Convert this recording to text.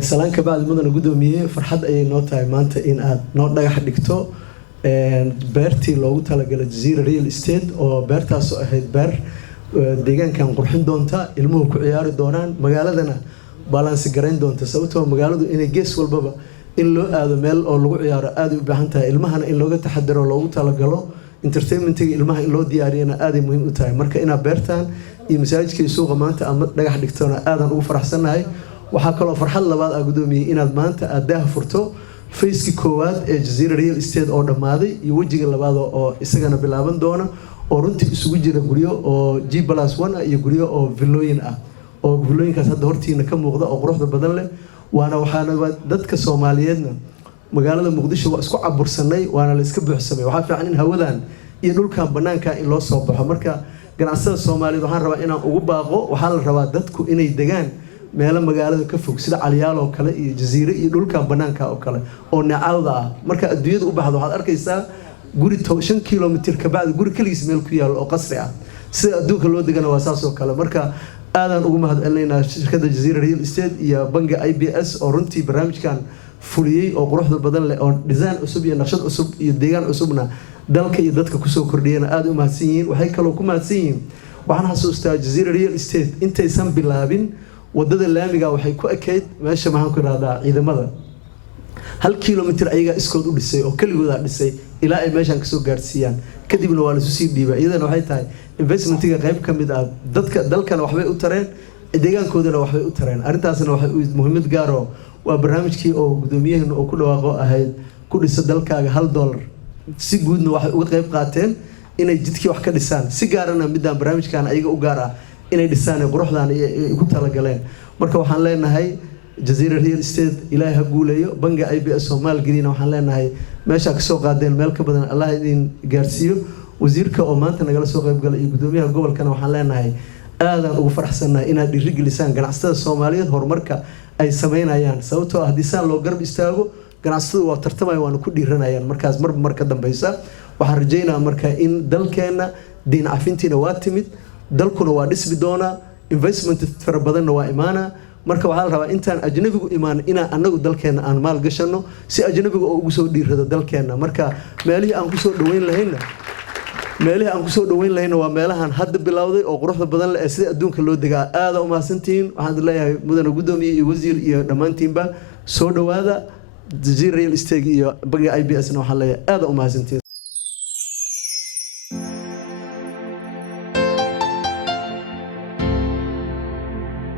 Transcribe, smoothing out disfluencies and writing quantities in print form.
سلام كبعد مدن قدومية فرحة أي نوتة مانتا إن أد نوت دايح دكتو بيرتي لو تلاقي الجزيرة ريال استيت أو بيرتا سؤال بير ديجان كان قرحين دونتا المو كعيار دونان مقالدنا بالانس جرين دونتا سوتهم مقالدو إن الجيس والبابا إن لو هذا ميل أو لو عيار آدي بحنتها المهنا إن لو تحضر لو تلاقي له entertainment المها إن لو ديارينا آدي مهم أتاي مركا إنا بيرتان يمساج كي سوق مانتا أم دايح دكتونا آدم وفرح سنة waxaa kaloo farxad labaad ah gudoomiye inaad maanta aadaha furto faceki koowaad ee Jazeera Real Estate oo dhamaaday iyo wajiga labaad oo isagana bilaaban doona oo runtii isugu jira guryo oo G+1 iyo guryo oo villooyin ah oo villooyinkaas hadda hortiina ka muuqda oo quruxda badan leh waxaana dadka Soomaaliyeedna magaalada Muqdisho waa isku cabursanay waana la iska buuxsamay waxa fiican in hawadan iyo dhulkan banaanka in loo soo baxo marka ganacsatada Soomaaliyeed waxaan rabaa inaan ugu baaqo waxaa la rabaa dadku inay degaan meelo magaalada ka fog sida Caliyaal oo kale iyo Jazeera iyo dhulka banaanka oo kale oo nacawda ah marka adduunyada u baxdo waxaad arkaysaa guri 5 kilomitir ka baad guri kaliis meel ku yaal oo qasri ah sida adduunka loo degana waa saas oo kale marka aadan ugu mahadcelinaynaa shirkadda Jazeera Real Estate iyo bangiga IBS oo runtii barnaamijkan fuliyay oo quruxda badan leh oo design cusub iyo naqshad cusub iyo deegaan cusubna dalka iyo dadka ku soo kordhiyeen aad u mahadsan yihiin waxay kaloo ku mahadsan yihiin waxaan xasuustaa Jazeera Real Estate intaysan bilaabin wadada laamiga waxay ku ekeyd meesha maxaan ku raaddaa ciidamada 1 kilomitir ayaga iskood u dhisay oo kaligood dhisay ilaa ay meeshan ka soo gaarsiiyaan kadibna waa la soo sii dhiibay iyadana waxay tahay investmentiga qayb ka mid ah dadka dalkana waxbay u tareen deegaankoodana waxbay u tareen arintaasna waxay muhiimad gaar ah waa barnaamijkii oo gudoomiyaheena oo ku dhawaaqo ahayd ku dhisa dalkaaga $1 si guudna waxay uga qayb qaateen inay jidkii wax ka dhisaan si gaarana midaan barnaamijkan ayaga u gaar ah inay dhisaan quruxdan ay ku tala galeen marka waxaan leenahay Jazeera Real Estate ilaahay ha guuleeyo bangiga IBS Soomaal gelina waxaan leenahay meesha ka soo qaadeen meel ka badan Allah idin gaarsiiyo wasiirka oo maanta nagala soo qayb galay iyo gudoomiyaha gobolkana waxaan leenahay aadan ugu faraxsanahay inaad dhiirigelisaan ganacsatada Soomaaliyeed horumarka ay sameynayaan sababtoo ah disaan loo garab istaago ganacsatada waa tartamayaan waana ku dhiiranayaan markaas marka dambaysa waxaan rajaynayaa marka in dalkeena diin cafintiina waa timid dalkuna waa dhisbi doona investment fara badanna waa imaana marka waxa la rabaa intaan ajnabigu imaan ina anagu dalkeena aan maal gashano si ajnabigu oo ugu soo dhiirado dalkeena marka meelihii aan ku soo dhaweyn lahayna waa meelahan hadda bilowday oo quruxda badan leh sida adduunka loo degaa aad u mahadsantiin waxaan leeyahay mudane gudoomiye iyo wasiir iyo dhamaantiinba soo dhawaada Jazeera Real Estate iyo bangiga IBS na waxaan leeyahay aad u mahadsantiin